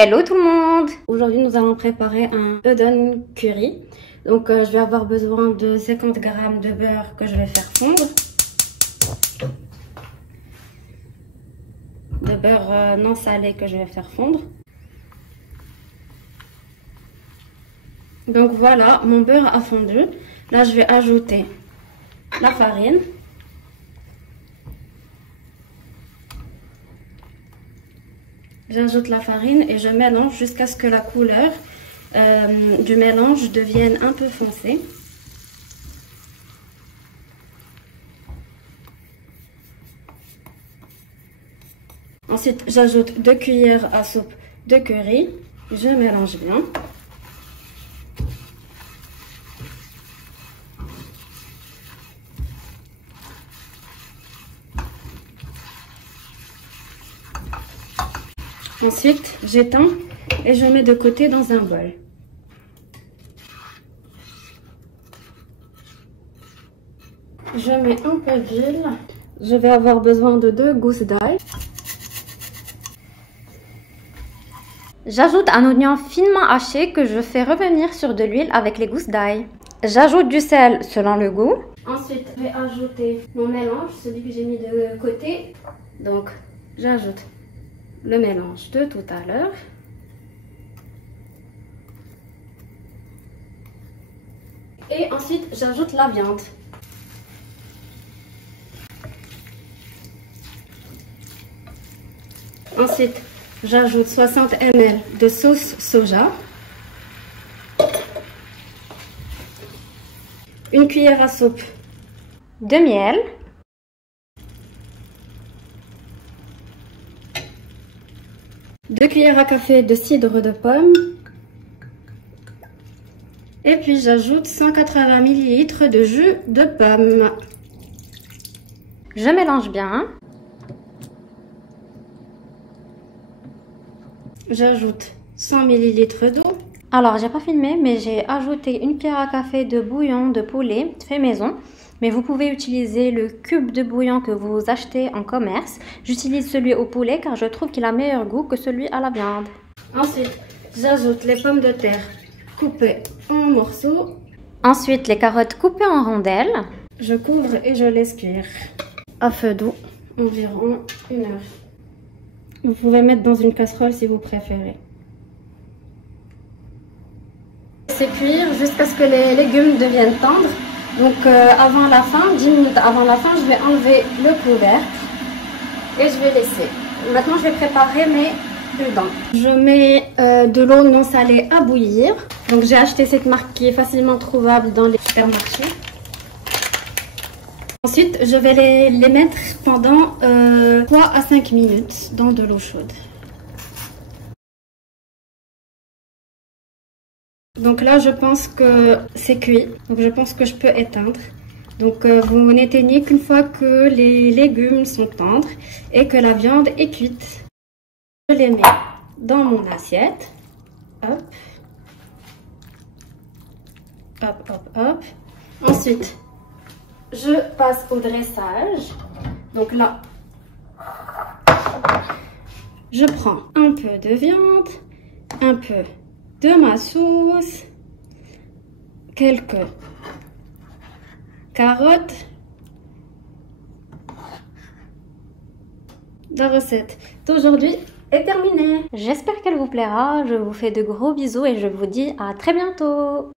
Hello tout le monde! Aujourd'hui, nous allons préparer un udon curry. Donc, je vais avoir besoin de 50 g de beurre que je vais faire fondre. De beurre non salé que je vais faire fondre. Donc voilà, mon beurre a fondu. Là, je vais ajouter la farine. J'ajoute la farine et je mélange jusqu'à ce que la couleur du mélange devienne un peu foncée. Ensuite, j'ajoute 2 cuillères à soupe de curry. Je mélange bien. Ensuite, j'éteins et je mets de côté dans un bol. Je mets un peu d'huile. Je vais avoir besoin de 2 gousses d'ail. J'ajoute un oignon finement haché que je fais revenir sur de l'huile avec les gousses d'ail. J'ajoute du sel selon le goût. Ensuite, je vais ajouter mon mélange, celui que j'ai mis de côté. Donc, j'ajoute le mélange de tout à l'heure. Et ensuite, j'ajoute la viande. Ensuite, j'ajoute 60 ml de sauce soja. Une cuillère à soupe de miel. Deux cuillères à café de cidre de pomme. Et puis j'ajoute 180 ml de jus de pomme. Je mélange bien. J'ajoute 100 ml d'eau. Alors, j'ai pas filmé, mais j'ai ajouté une cuillère à café de bouillon de poulet fait maison. Mais vous pouvez utiliser le cube de bouillon que vous achetez en commerce. J'utilise celui au poulet car je trouve qu'il a meilleur goût que celui à la viande. Ensuite, j'ajoute les pommes de terre coupées en morceaux. Ensuite, les carottes coupées en rondelles. Je couvre et je laisse cuire à feu doux environ 1 heure. Vous pouvez mettre dans une casserole si vous préférez. C'est cuire jusqu'à ce que les légumes deviennent tendres. Donc avant la fin, 10 minutes avant la fin, je vais enlever le couvercle et je vais laisser. Maintenant, je vais préparer mes udon. Je mets de l'eau non salée à bouillir. Donc j'ai acheté cette marque qui est facilement trouvable dans les supermarchés. Ensuite, je vais les mettre pendant 3 à 5 minutes dans de l'eau chaude. Donc là, je pense que c'est cuit. Donc je pense que je peux éteindre. Donc vous n'éteignez qu'une fois que les légumes sont tendres et que la viande est cuite. Je les mets dans mon assiette. Hop. Hop, hop, hop. Ensuite, je passe au dressage. Donc là, je prends un peu de viande, un peu de ma sauce, quelques carottes. La recette d'aujourd'hui est terminée. J'espère qu'elle vous plaira. Je vous fais de gros bisous et je vous dis à très bientôt.